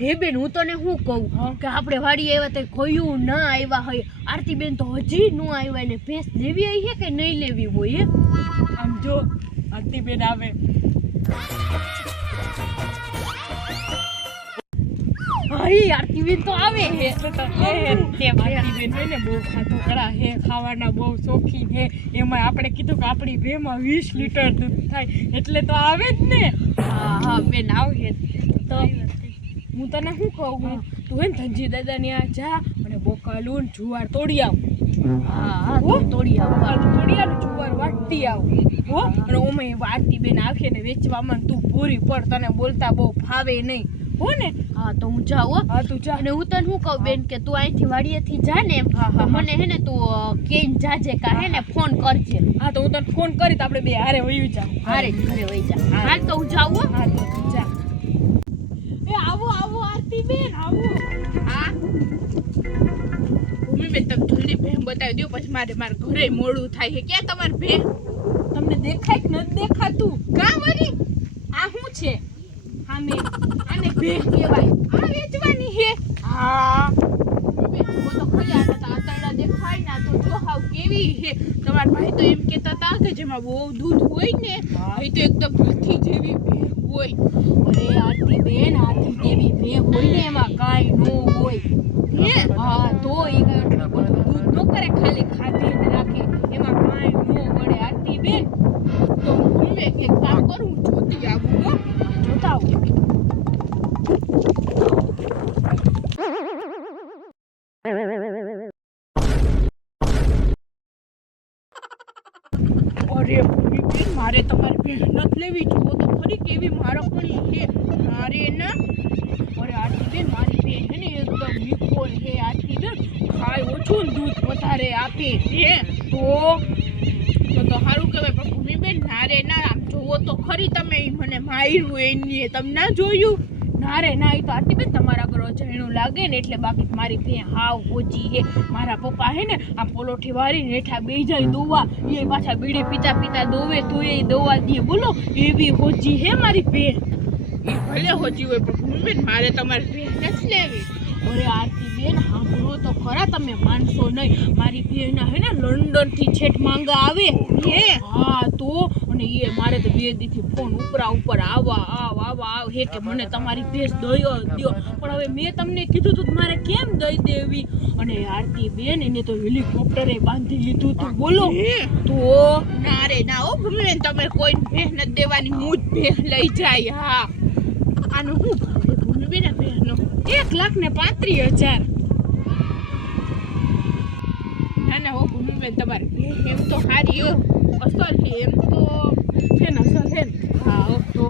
હે બેન હું તને શું કહું કે આપણે વાડી આવ્યા તો કોયું ના આવ્યા હોય આરતી બેન તો હજી ન આવ્યા ને ભેંસ લેવી આવી છે કે નહીં લેવી હોય આમ જો આરતી બેન આવે હાઈ આરતી બેન તો આવે હે એટલે તો આરતી બેન હોય ને બહુ ખાધું કરા હે ખાવાના બહુ શોખીન હે એમાં આપણે કીધું કે આપણી ભેમાં 20 લીટર દૂધ થાય એટલે તો આવે જ ને હા બેન આવે તો હું તને શું કહું તું હે ને ધનજી દાદાની આ જા અને બોકાલું જુવાર તોડી આવ હા તોડી આવ જુવાર વાટતી આવ હો અને ઓમે આરતી બેન આવશે ને વેચવામાં તું પૂરી પડ તને બોલતા બહુ ફાવે નહીં હો ને હા તો હું જાઉં હા તું જા અને હું તને શું કહું બેન કે તું અહીંથી વાડીએથી જા ને મને હે ને તું કેન જાજે કા હે ને ફોન કરજે હા તો હું તને ફોન કરી તો આપણે બે હારે વયું જા હારે ઘરે વઈ જા હાલ તો હું જાઉં હા તો તું જા એ આવો આરતી બેન આવો હા ભૂમિ બેન તમે જલ્દી ભેમ બતાવી દો પછી મારે ઘરે મોડું થાય છે ક્યાં તમારે ભેમ તમને દેખાય કે નથી દેખાતું કા મારી આ શું છે આને ભેમ કહેવાય આ વેચવાની છે હા બેન વો તો ખરી આ તાતડા દેખાય ના તો જો હાવ કેવી છે તમારા ભાઈ તો એમ કહેતા હતા કે જેમાં બહુ દૂધ હોય ને એ તો એકદમ હાથી જેવી ભેમ હોય અરે આરતી બેન હાથી જેવી ભેં હોય ને એમાં કાંઈ નો હોય હા તો એ એટલું બધું દૂધ ન કરે ખાલી ખાધી જ રાખે એમાં કાંઈ નો વળે આરતી બેન તો હું એક કામ કરું જોતી આવું હો જોતા આવો અરે ભૂમિ બેન મારે તમારી ભેંસ નથી લેવી જુઓ તો ખરી કેવી મારકણી છે મારે ના અરે આરતી બેન મારી ભેંસ છે ને એકદમ નિકોલ છે આરતી બેન ખાય ઓછું ને દૂધ વધારે આપે છે તો સારું કહેવાય પણ ભૂમિ બેન નારે ના આમ જુઓ તો ખરી તમે મને માર્યું એની તમે ના જોયું નારે ના એ તો આરતી બેન તમારા ઘર જણું લાગે ને એટલે બાકી મારી ભેં હાવ હોજી હે મારા પપ્પા હે ને આ પોલોઠી વાળી નેઠા બે જાય દોવા એ પાછા બીડી પીતા પીતા દોવે તો એ દોવા દે બોલો એવી હોજી હે મારી ભેં એ ભલે હોજી હોય પણ બેન મારે તમારી ભેં નથી લેવી અરે આરતી બેન સાંભળો તો ખરા તમે માનશો નહીં મારી ભેં હે ને લંડન થી છેઠ માંગા આવે હે હા તો અને એ મારે તો 2 દીથી ફોન ઉપર આવ હે કે મને તમારી ભેંસ દયો દ્યો પણ હવે મેં તમને કીધું તું મારે કેમ દઈ દેવી અને આરતી બેન એને તો હેલિકોપ્ટરે બાંધી લીધું તું બોલો તો ના રે ના ઓ ભૂમિ તમે કોઈ ભેંસ નથી દેવાની હું જ ભેંસ લઈ જાય હા આનું શું ભાવ છે ભૂમિ બેન ભેંસનો 1,35,000 ના હો ભૂમિ બેન તમારી ભેંસ એમ તો સારી હો અસલ છે એમ તો છે ને અસલ છે ને હા તો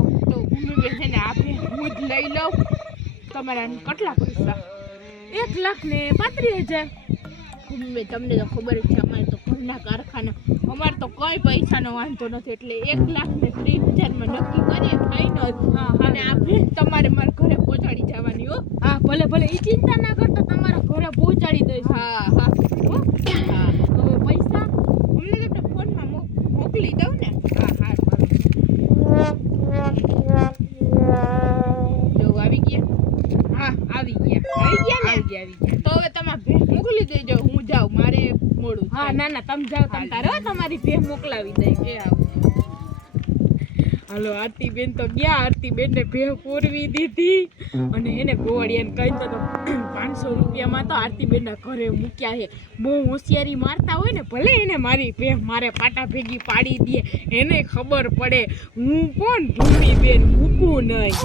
ભૂમિ બેન છે ને આ ભેંસ હું જ લઈ લઉં તમારા કેટલા પૈસા 1,35,000 ભૂમિ બેન તમને તો ખબર જ છે અમારે તો ઘરના કારખાના અમારે તો કઈ પૈસાનો વાંધો નથી એટલે 1,30,000 માં નક્કી કરીએ ફાઈનલ અને આ ભેંસ તમારે મારા ઘરે પહોંચાડી જવાની હો હા ભલે એ ચિંતા ના કરતા તમારા ઘરે પહોંચાડી દઈશ હા તો પૈસા અમને તો ફોનમાં મોકલી દઉં ને હા જો આવી ગયા આવી ગયા તો હવે તમે ભેંસ મોકલી દેજો હું જાઉં મારે મોડું હા ના તમે જાઓ તમે તારે તમારી ભેંસ મોકલાવી દઈ કે હાલો આરતી બેન તો ગયા આરતી બેન ને ભેંસ પૂરવી દીધી અને એને ગોવાળિયાને કહી તો 500 રૂપિયામાં તો આરતી બેન ના ઘરે મૂક્યા છે બહુ હોશિયારી મારતા હોય ને ભલે એને મારી ભેંસ મારે પાટા ભેગી પાડી દે એને ખબર પડે હું કોણ ભૂમિ બેન મૂકું નહીં